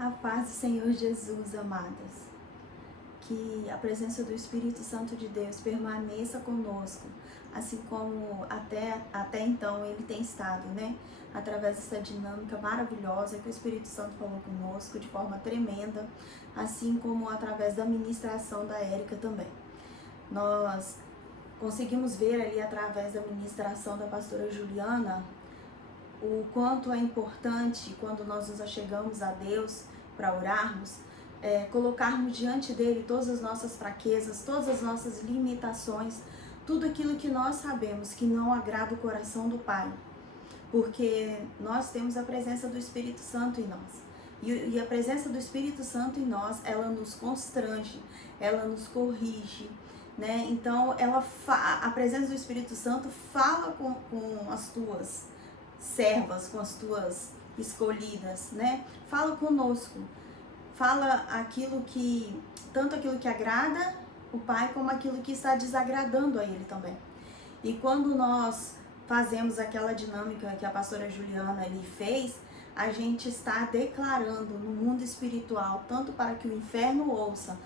A paz do Senhor Jesus, amadas. Que a presença do Espírito Santo de Deus permaneça conosco, assim como até então ele tem estado, né? Através dessa dinâmica maravilhosa que o Espírito Santo falou conosco de forma tremenda, assim como através da ministração da Érica também. Nós conseguimos ver ali através da ministração da pastora Juliana o quanto é importante quando nós nos achegamos a Deus para orarmos, colocarmos diante dele todas as nossas fraquezas, todas as nossas limitações, tudo aquilo que nós sabemos que não agrada o coração do Pai, porque nós temos a presença do Espírito Santo em nós. E a presença do Espírito Santo em nós, ela nos constrange, ela nos corrige, né? Então, a presença do Espírito Santo fala com as tuas servas, com as tuas escolhidas, né? Fala conosco, fala tanto aquilo que agrada o Pai, como aquilo que está desagradando a Ele também. E quando nós fazemos aquela dinâmica que a pastora Juliana ali fez, a gente está declarando no mundo espiritual, tanto para que o inferno ouça,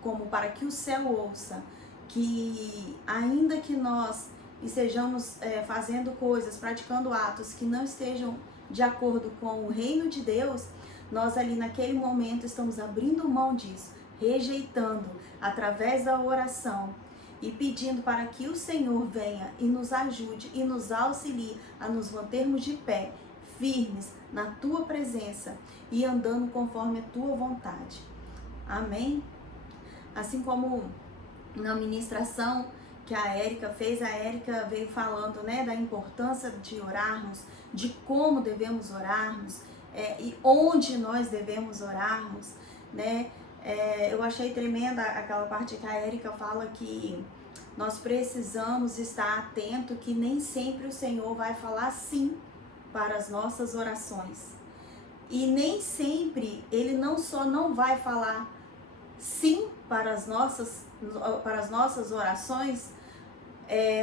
como para que o céu ouça, que ainda que nós estejamos fazendo coisas, praticando atos que não estejam de acordo com o reino de Deus, nós ali naquele momento estamos abrindo mão disso, rejeitando através da oração e pedindo para que o Senhor venha e nos ajude e nos auxilie a nos mantermos de pé, firmes na Tua presença e andando conforme a Tua vontade. Amém? Assim como na ministração que a Érica fez, a Érica veio falando, né, da importância de orarmos, de como devemos orarmos, e onde nós devemos orarmos, né? Eu achei tremenda aquela parte que a Érica fala que nós precisamos estar atento, que nem sempre o Senhor vai falar sim para as nossas orações. E nem sempre Ele não só não vai falar sim para as nossas orações,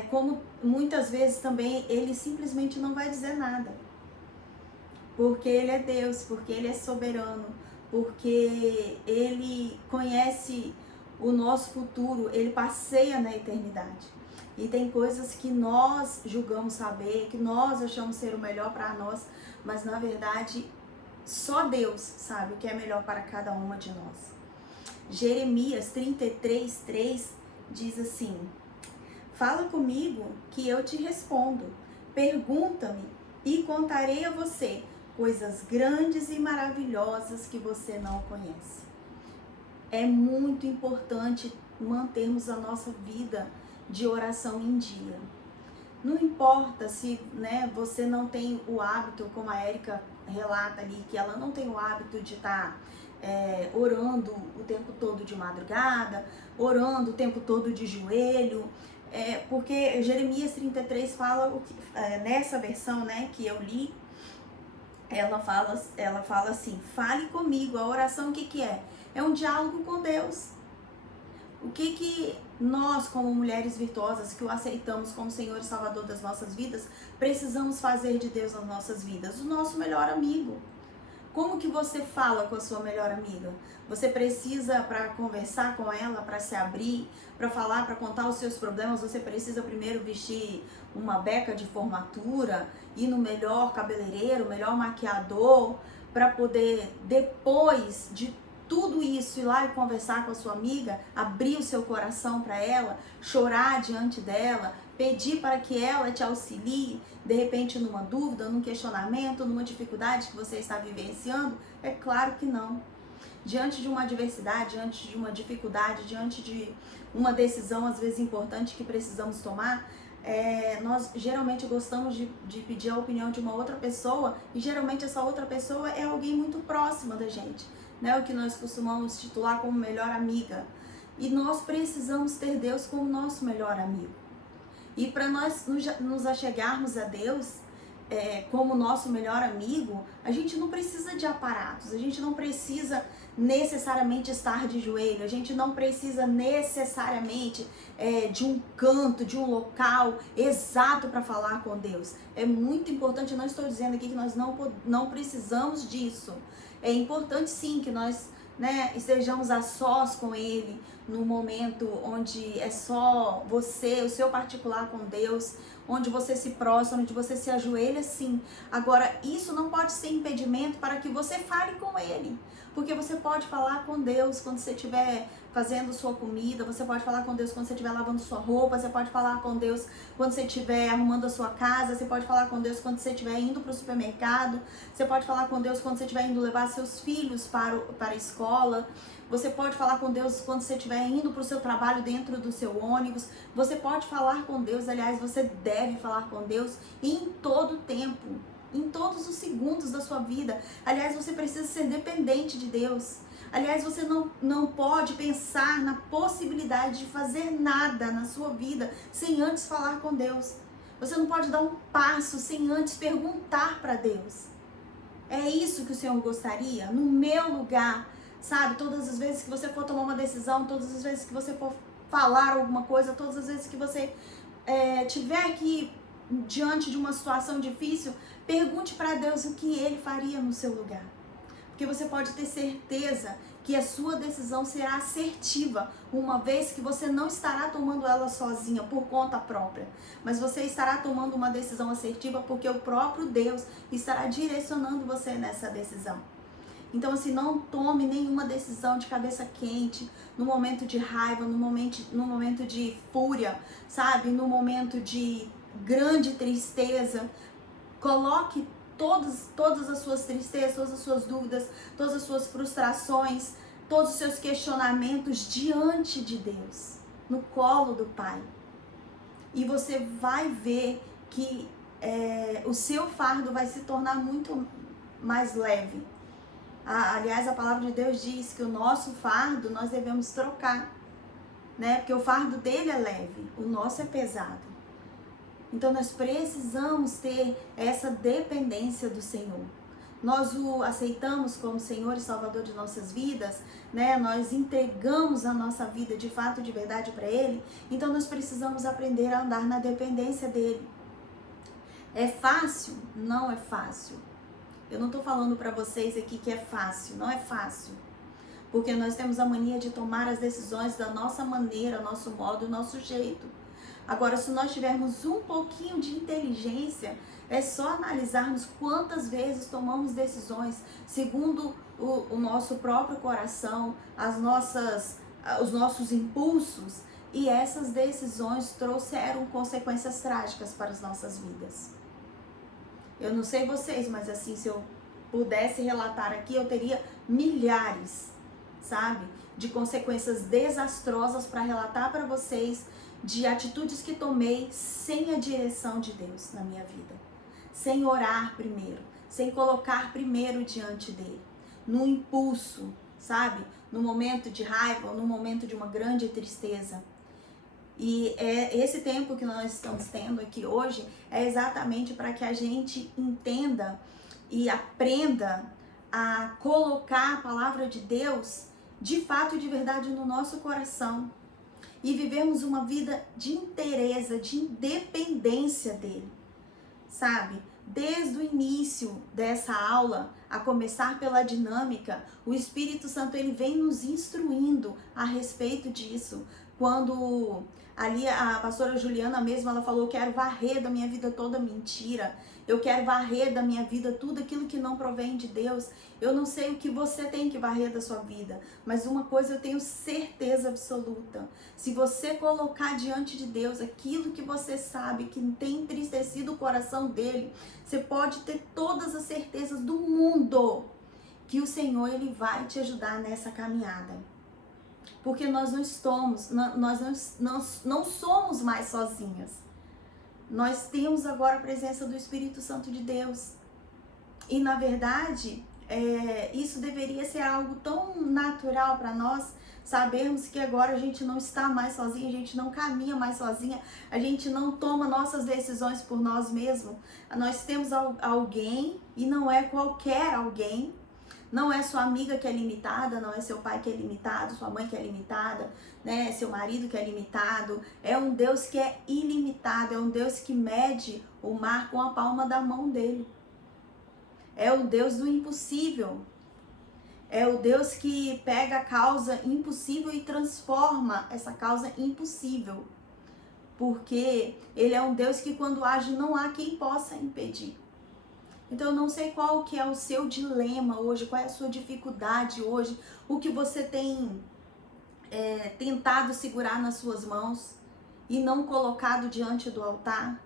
como muitas vezes também Ele simplesmente não vai dizer nada. Porque Ele é Deus, porque Ele é soberano, porque Ele conhece o nosso futuro, Ele passeia na eternidade. E tem coisas que nós julgamos saber, que nós achamos ser o melhor para nós, mas na verdade só Deus sabe o que é melhor para cada uma de nós. Jeremias 33:3 diz assim: fala comigo que eu te respondo, pergunta-me e contarei a você coisas grandes e maravilhosas que você não conhece. É muito importante mantermos a nossa vida de oração em dia. Não importa se, né, você não tem o hábito, como a Érica relata ali, que ela não tem o hábito de estar orando o tempo todo de madrugada, orando o tempo todo de joelho, porque Jeremias 33 fala, nessa versão, né, que eu li, ela fala assim: fale comigo. A oração o que é? É um diálogo com Deus. O que nós, como mulheres virtuosas, que o aceitamos como Senhor e Salvador das nossas vidas, precisamos fazer de Deus nas nossas vidas? O nosso melhor amigo. Como que você fala com a sua melhor amiga? Você precisa, para conversar com ela, para se abrir, para falar, para contar os seus problemas, você precisa primeiro vestir uma beca de formatura, ir no melhor cabeleireiro, melhor maquiador, para poder, depois de tudo isso, ir lá e conversar com a sua amiga, abrir o seu coração para ela, chorar diante dela, pedir para que ela te auxilie, de repente numa dúvida, num questionamento, numa dificuldade que você está vivenciando? É claro que não. Diante de uma adversidade, diante de uma dificuldade, diante de uma decisão às vezes importante que precisamos tomar, nós geralmente gostamos de pedir a opinião de uma outra pessoa, e geralmente essa outra pessoa é alguém muito próxima da gente, né? O que nós costumamos titular como melhor amiga. E nós precisamos ter Deus como nosso melhor amigo. E para nós nos achegarmos a Deus como nosso melhor amigo, a gente não precisa de aparatos, a gente não precisa necessariamente estar de joelho, a gente não precisa necessariamente de um canto, de um local exato para falar com Deus. É muito importante, eu não estou dizendo aqui que nós não precisamos disso. É importante sim que nós, né, estejamos a sós com Ele, no momento onde é só você, o seu particular com Deus, onde você se prostra, onde você se ajoelha, sim. Agora, isso não pode ser impedimento para que você fale com Ele. Porque você pode falar com Deus quando você estiver fazendo sua comida, você pode falar com Deus quando você estiver lavando sua roupa, você pode falar com Deus quando você estiver arrumando a sua casa, você pode falar com Deus quando você estiver indo para o supermercado, você pode falar com Deus quando você estiver indo levar seus filhos para a escola, você pode falar com Deus quando você estiver indo para o seu trabalho dentro do seu ônibus, você pode falar com Deus, aliás, você deve falar com Deus em todo tempo. Em todos os segundos da sua vida. Aliás, você precisa ser dependente de Deus. Aliás, você não pode pensar na possibilidade de fazer nada na sua vida sem antes falar com Deus. Você não pode dar um passo sem antes perguntar para Deus. É isso que o Senhor gostaria? No meu lugar, sabe? Todas as vezes que você for tomar uma decisão, todas as vezes que você for falar alguma coisa, todas as vezes que você tiver que diante de uma situação difícil, pergunte para Deus o que Ele faria no seu lugar. Porque você pode ter certeza que a sua decisão será assertiva, uma vez que você não estará tomando ela sozinha, por conta própria. Mas você estará tomando uma decisão assertiva porque o próprio Deus estará direcionando você nessa decisão. Então, assim, não tome nenhuma decisão de cabeça quente, no momento de raiva, no momento de fúria, sabe? No momento de grande tristeza. Coloque todas as suas tristezas, todas as suas dúvidas, todas as suas frustrações, todos os seus questionamentos diante de Deus, no colo do Pai. E você vai ver que o seu fardo vai se tornar muito mais leve. Aliás, a palavra de Deus diz que o nosso fardo nós devemos trocar, né? Porque o fardo dele é leve, o nosso é pesado. Então nós precisamos ter essa dependência do Senhor. Nós o aceitamos como Senhor e Salvador de nossas vidas, né? Nós entregamos a nossa vida de fato, de verdade para Ele. Então nós precisamos aprender a andar na dependência dEle. É fácil? Não é fácil. Eu não estou falando para vocês aqui que é fácil, não é fácil. Porque nós temos a mania de tomar as decisões da nossa maneira, nosso modo, nosso jeito. Agora, se nós tivermos um pouquinho de inteligência, é só analisarmos quantas vezes tomamos decisões segundo o nosso próprio coração, os nossos impulsos, e essas decisões trouxeram consequências trágicas para as nossas vidas. Eu não sei vocês, mas assim, se eu pudesse relatar aqui, eu teria milhares, sabe, de consequências desastrosas para relatar para vocês, de atitudes que tomei sem a direção de Deus na minha vida, sem orar primeiro, sem colocar primeiro diante dele, no impulso, sabe, no momento de raiva, no momento de uma grande tristeza. E esse tempo que nós estamos tendo aqui hoje é exatamente para que a gente entenda e aprenda a colocar a palavra de Deus de fato e de verdade no nosso coração e vivermos uma vida de inteireza, de independência dele, sabe? Desde o início dessa aula, a começar pela dinâmica, o Espírito Santo ele vem nos instruindo a respeito disso. Quando ali a pastora Juliana mesmo, ela falou, quero varrer da minha vida toda mentira, eu quero varrer da minha vida tudo aquilo que não provém de Deus. Eu não sei o que você tem que varrer da sua vida, mas uma coisa eu tenho certeza absoluta, se você colocar diante de Deus aquilo que você sabe que tem entristecido o coração dele, você pode ter todas as certezas do mundo que o Senhor ele vai te ajudar nessa caminhada. Porque nós não somos mais sozinhas. Nós temos agora a presença do Espírito Santo de Deus. E na verdade, isso deveria ser algo tão natural para nós, sabermos que agora a gente não está mais sozinha, a gente não caminha mais sozinha, a gente não toma nossas decisões por nós mesmos. Nós temos alguém, e não é qualquer alguém. Não é sua amiga que é limitada, não é seu pai que é limitado, sua mãe que é limitada, né? Seu marido que é limitado. É um Deus que é ilimitado, é um Deus que mede o mar com a palma da mão dele. É o Deus do impossível. É o Deus que pega a causa impossível e transforma essa causa impossível. Porque Ele é um Deus que quando age não há quem possa impedir. Então eu não sei qual que é o seu dilema hoje, qual é a sua dificuldade hoje, o que você tem tentado segurar nas suas mãos e não colocado diante do altar.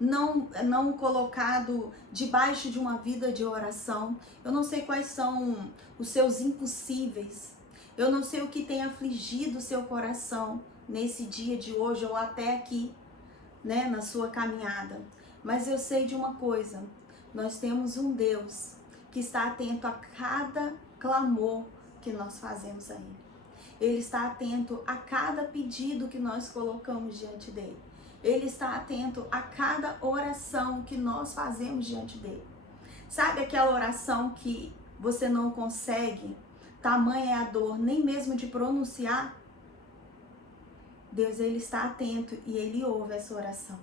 Não colocado debaixo de uma vida de oração. Eu não sei quais são os seus impossíveis. Eu não sei o que tem afligido o seu coração nesse dia de hoje ou até aqui, né, na sua caminhada. Mas eu sei de uma coisa, nós temos um Deus que está atento a cada clamor que nós fazemos a Ele. Ele está atento a cada pedido que nós colocamos diante dele. Ele está atento a cada oração que nós fazemos diante dele. Sabe aquela oração que você não consegue, tamanha é a dor, nem mesmo de pronunciar? Deus, ele está atento e ele ouve essa oração.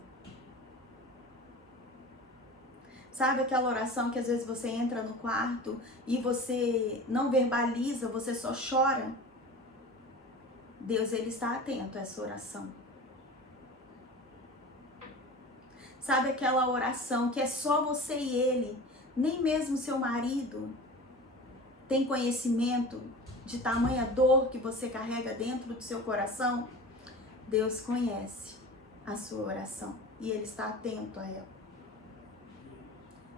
Sabe aquela oração que às vezes você entra no quarto e você não verbaliza, você só chora? Deus, ele está atento a essa oração. Sabe aquela oração que é só você e ele, nem mesmo seu marido tem conhecimento de tamanha dor que você carrega dentro do seu coração? Deus conhece a sua oração e ele está atento a ela.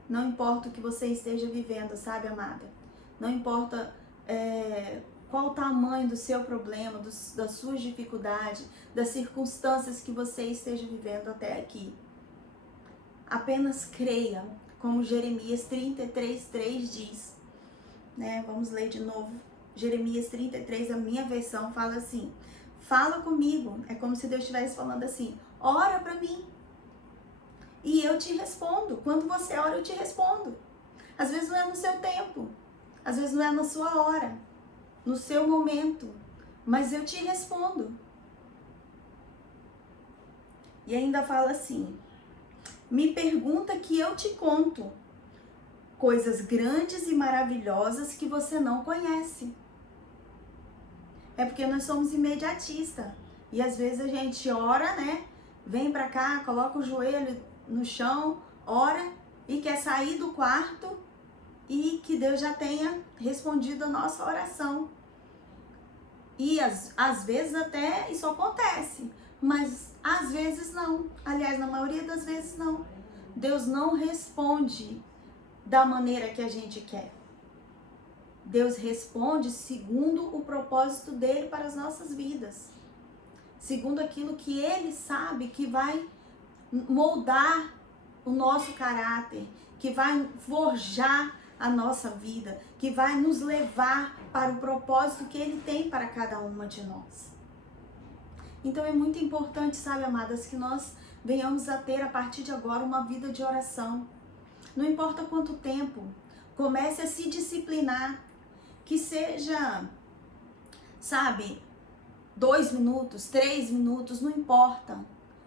Não importa o que você esteja vivendo, sabe, amada? Não importa qual o tamanho do seu problema, das suas dificuldades, das circunstâncias que você esteja vivendo até aqui. Apenas creia, como Jeremias 33:3 diz. Né? Vamos ler de novo. Jeremias 33, a minha versão, fala assim: fala comigo. É como se Deus estivesse falando assim: ora para mim e eu te respondo. Quando você ora, eu te respondo. Às vezes não é no seu tempo, às vezes não é na sua hora, no seu momento, mas eu te respondo. E ainda fala assim: me pergunta que eu te conto coisas grandes e maravilhosas que você não conhece. É porque nós somos imediatistas e às vezes a gente ora, né? Vem pra cá, coloca o joelho no chão, ora e quer sair do quarto e que Deus já tenha respondido a nossa oração. E às vezes até isso acontece, mas às vezes não. Aliás, na maioria das vezes não. Deus não responde da maneira que a gente quer. Deus responde segundo o propósito dele para as nossas vidas. Segundo aquilo que ele sabe que vai moldar o nosso caráter, que vai forjar a nossa vida, que vai nos levar para o propósito que ele tem para cada uma de nós. Então é muito importante, sabe, amadas, que nós venhamos a ter a partir de agora uma vida de oração. Não importa quanto tempo, comece a se disciplinar, que seja, sabe, 2 minutos, 3 minutos, não importa.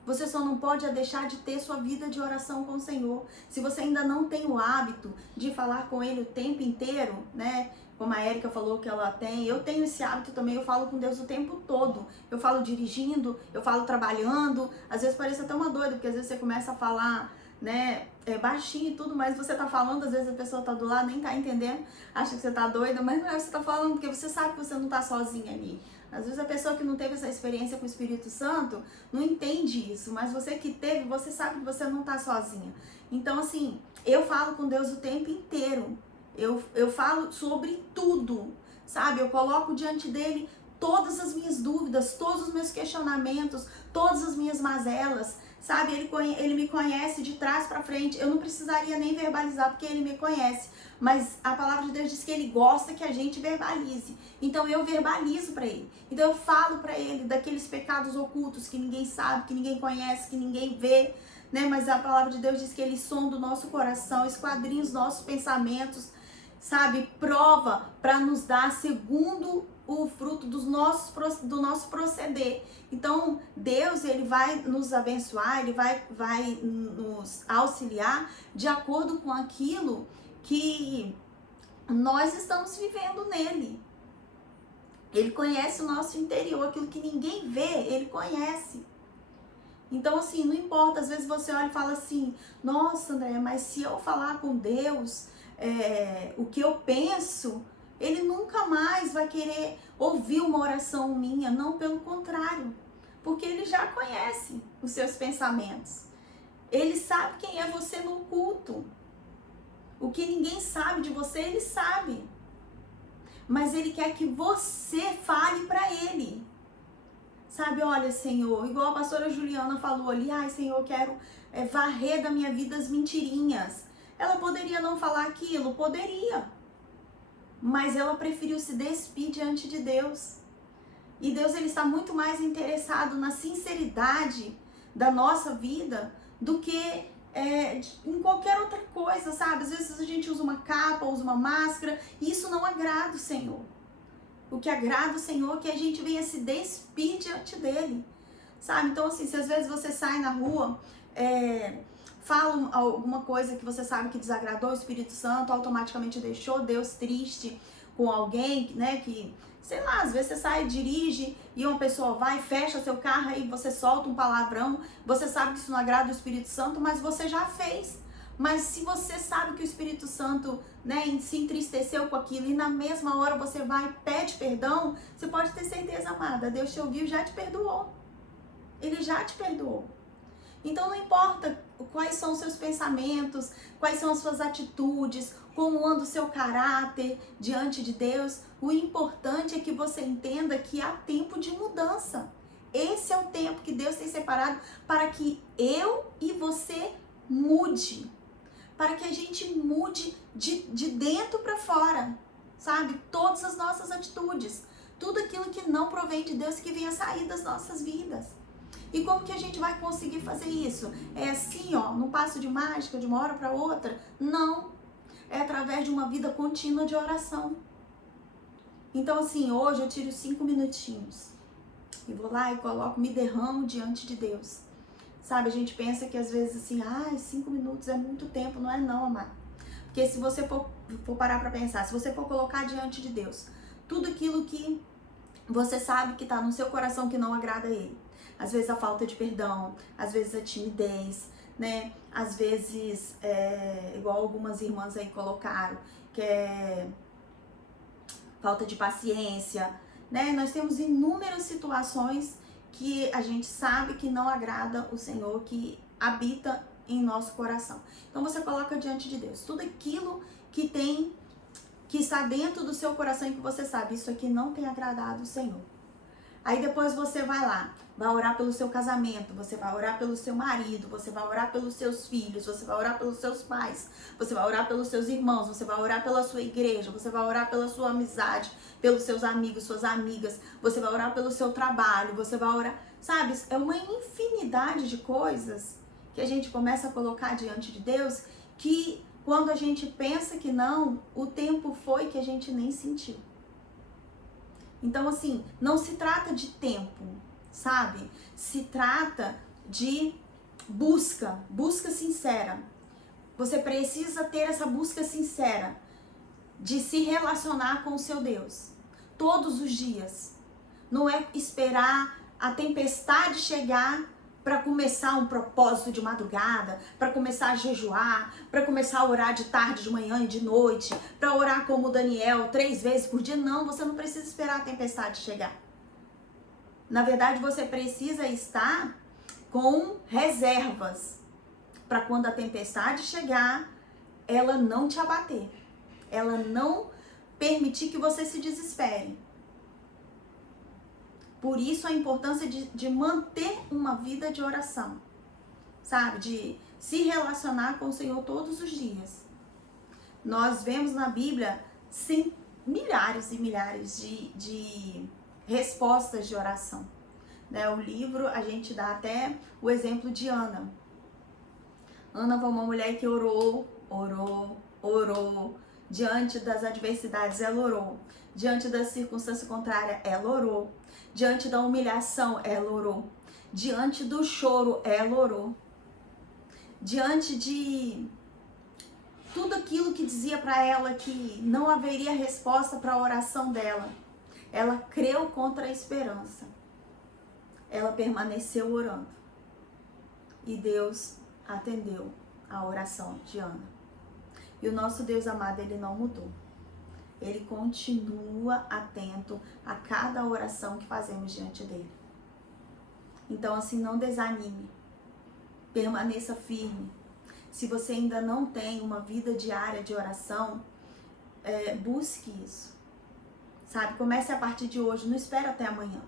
Você só não pode deixar de ter sua vida de oração com o Senhor. Se você ainda não tem o hábito de falar com Ele o tempo inteiro, né? Como a Érica falou que ela tem, eu tenho esse hábito também, eu falo com Deus o tempo todo. Eu falo dirigindo, eu falo trabalhando, às vezes parece até uma doida, porque às vezes você começa a falar, né, baixinho e tudo, mas você tá falando, às vezes a pessoa tá do lado, nem tá entendendo, acha que você tá doida, mas não é o que você tá falando, porque você sabe que você não tá sozinha ali. Às vezes a pessoa que não teve essa experiência com o Espírito Santo não entende isso, mas você que teve, você sabe que você não tá sozinha. Então, assim, eu falo com Deus o tempo inteiro. Eu falo sobre tudo, sabe? Eu coloco diante dele todas as minhas dúvidas, todos os meus questionamentos, todas as minhas mazelas, sabe? Ele me conhece de trás para frente. Eu não precisaria nem verbalizar, porque ele me conhece. Mas a palavra de Deus diz que ele gosta que a gente verbalize. Então eu verbalizo para ele. Então eu falo para ele daqueles pecados ocultos que ninguém sabe, que ninguém conhece, que ninguém vê, né? Mas a palavra de Deus diz que ele sonda o nosso coração, esquadrinha os nossos pensamentos, sabe? Prova para nos dar segundo o fruto do nosso proceder. Então, Deus, ele vai nos abençoar, ele vai nos auxiliar de acordo com aquilo que nós estamos vivendo nele. Ele conhece o nosso interior, aquilo que ninguém vê, ele conhece. Então, assim, não importa, às vezes você olha e fala assim, nossa, André, mas se eu falar com Deus o que eu penso, ele nunca mais vai querer ouvir uma oração minha. Não, pelo contrário, porque ele já conhece os seus pensamentos. Ele sabe quem é você no culto. O que ninguém sabe de você, ele sabe. Mas ele quer que você fale para ele. Sabe, olha, Senhor, igual a pastora Juliana falou ali, ai, Senhor, eu quero varrer da minha vida as mentirinhas. Ela poderia não falar aquilo? Poderia. Mas ela preferiu se despir diante de Deus. E Deus, ele está muito mais interessado na sinceridade da nossa vida do que em qualquer outra coisa, sabe? Às vezes a gente usa uma capa, usa uma máscara, e isso não agrada o Senhor. O que agrada o Senhor é que a gente venha se despir diante dele, sabe? Então, assim, se às vezes você sai na rua, fala alguma coisa que você sabe que desagradou o Espírito Santo, automaticamente deixou Deus triste com alguém, né, que, sei lá, às vezes você sai, dirige e uma pessoa vai, fecha seu carro e você solta um palavrão, você sabe que isso não agrada o Espírito Santo, mas você já fez. Mas se você sabe que o Espírito Santo, né, se entristeceu com aquilo e na mesma hora você vai e pede perdão, você pode ter certeza, amada, Deus te ouviu e já te perdoou. Ele já te perdoou. Então não importa quais são os seus pensamentos, quais são as suas atitudes, como anda o seu caráter diante de Deus, o importante é que você entenda que há tempo de mudança. Esse é o tempo que Deus tem separado para que eu e você mude. Para que a gente mude de dentro para fora, sabe? Todas as nossas atitudes, tudo aquilo que não provém de Deus que venha sair das nossas vidas. E como que a gente vai conseguir fazer isso? É assim, ó, num passo de mágica, de uma hora para outra? Não. É através de uma vida contínua de oração. Então, assim, hoje eu tiro 5 minutinhos e vou lá e coloco, me derramo diante de Deus. Sabe, a gente pensa que às vezes assim, 5 minutos é muito tempo, não é não, amado. Porque se você for parar pra pensar, se você for colocar diante de Deus tudo aquilo que você sabe que tá no seu coração que não agrada a Ele. Às vezes a falta de perdão, às vezes a timidez, né? Às vezes, igual algumas irmãs aí colocaram, que é falta de paciência, né? Nós temos inúmeras situações que a gente sabe que não agrada o Senhor, que habita em nosso coração. Então você coloca diante de Deus tudo aquilo que está dentro do seu coração e que você sabe, isso aqui não tem agradado o Senhor. Aí depois você vai lá, vai orar pelo seu casamento, você vai orar pelo seu marido, você vai orar pelos seus filhos, você vai orar pelos seus pais, você vai orar pelos seus irmãos, você vai orar pela sua igreja, você vai orar pela sua amizade, pelos seus amigos, suas amigas, você vai orar pelo seu trabalho, você vai orar, sabe? É uma infinidade de coisas que a gente começa a colocar diante de Deus que quando a gente pensa que não, o tempo foi que a gente nem sentiu. Então, assim, não se trata de tempo, sabe? Se trata de busca sincera. Você precisa ter essa busca sincera de se relacionar com o seu Deus todos os dias. Não é esperar a tempestade chegar para começar um propósito de madrugada, para começar a jejuar, para começar a orar de tarde, de manhã e de noite, para orar como Daniel 3 vezes por dia. Não, você não precisa esperar a tempestade chegar. Na verdade, você precisa estar com reservas para quando a tempestade chegar, ela não te abater, ela não permitir que você se desespere. Por isso a importância de manter uma vida de oração, sabe? De se relacionar com o Senhor todos os dias. Nós vemos na Bíblia milhares e milhares de respostas de oração. Né? O livro, a gente dá até o exemplo de Ana. Ana foi uma mulher que orou. Diante das adversidades, ela orou. Diante da circunstância contrária, ela orou. Diante da humilhação, ela orou. Diante do choro, ela orou. Diante de tudo aquilo que dizia para ela que não haveria resposta para a oração dela, ela creu contra a esperança. Ela permaneceu orando. E Deus atendeu a oração de Ana. E o nosso Deus amado, ele não mudou. Ele continua atento a cada oração que fazemos diante dele. Então, assim, não desanime. Permaneça firme. Se você ainda não tem uma vida diária de oração, busque isso. Sabe? Comece a partir de hoje. Não espere até amanhã.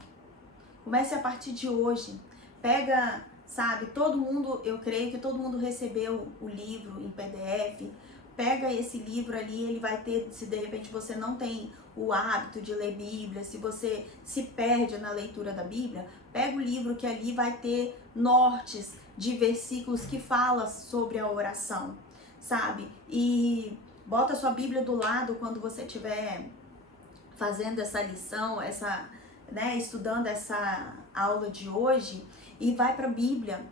Comece a partir de hoje. Pega, sabe? Todo mundo, eu creio que todo mundo recebeu o livro em PDF. Pega esse livro ali, ele vai ter, se de repente você não tem o hábito de ler Bíblia, se você se perde na leitura da Bíblia, pega o livro que ali vai ter nortes de versículos que fala sobre a oração, sabe? E bota sua Bíblia do lado quando você estiver fazendo essa lição, estudando essa aula de hoje, e vai para a Bíblia.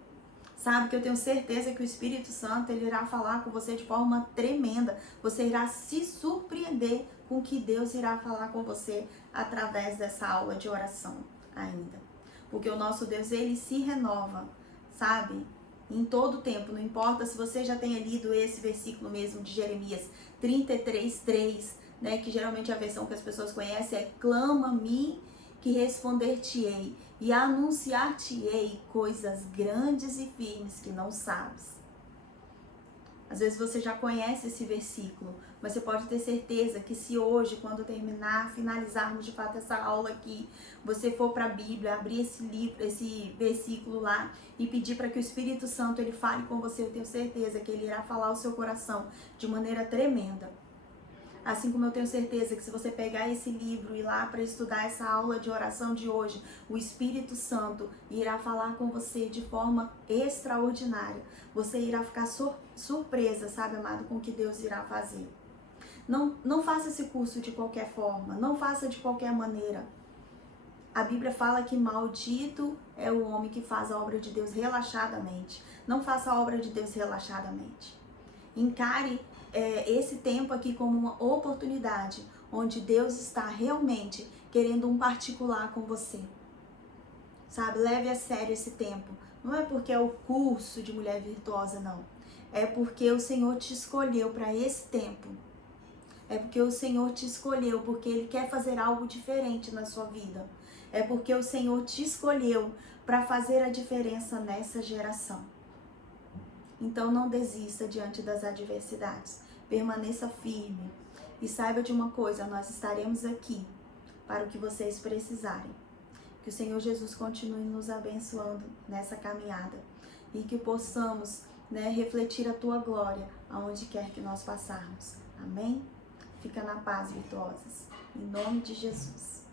Sabe que eu tenho certeza que o Espírito Santo, ele irá falar com você de forma tremenda. Você irá se surpreender com o que Deus irá falar com você através dessa aula de oração ainda. Porque o nosso Deus, ele se renova, sabe? Em todo tempo, não importa se você já tenha lido esse versículo mesmo de Jeremias 33:3, né? Que geralmente a versão que as pessoas conhecem é: clama-me que responder-te-ei e anunciar-te-ei coisas grandes e firmes que não sabes. Às vezes você já conhece esse versículo, mas você pode ter certeza que se hoje, quando finalizarmos de fato essa aula aqui, você for para a Bíblia, abrir esse livro, esse versículo lá e pedir para que o Espírito Santo ele fale com você, eu tenho certeza que ele irá falar ao seu coração de maneira tremenda. Assim como eu tenho certeza que se você pegar esse livro e ir lá para estudar essa aula de oração de hoje, o Espírito Santo irá falar com você de forma extraordinária. Você irá ficar surpresa, sabe, amado, com o que Deus irá fazer. Não faça esse curso de qualquer forma, não faça de qualquer maneira. A Bíblia fala que maldito é o homem que faz a obra de Deus relaxadamente. Não faça a obra de Deus relaxadamente. Encare esse tempo aqui como uma oportunidade onde Deus está realmente querendo um particular com você, sabe? Leve a sério esse tempo. Não é porque é o curso de mulher virtuosa, não. É porque o Senhor te escolheu para esse tempo. É porque o Senhor te escolheu, porque Ele quer fazer algo diferente na sua vida. É porque o Senhor te escolheu para fazer a diferença nessa geração. Então não desista diante das adversidades. Permaneça firme. E saiba de uma coisa, nós estaremos aqui para o que vocês precisarem. Que o Senhor Jesus continue nos abençoando nessa caminhada. E que possamos, refletir a Tua glória aonde quer que nós passarmos. Amém? Fica na paz, virtuosas. Em nome de Jesus.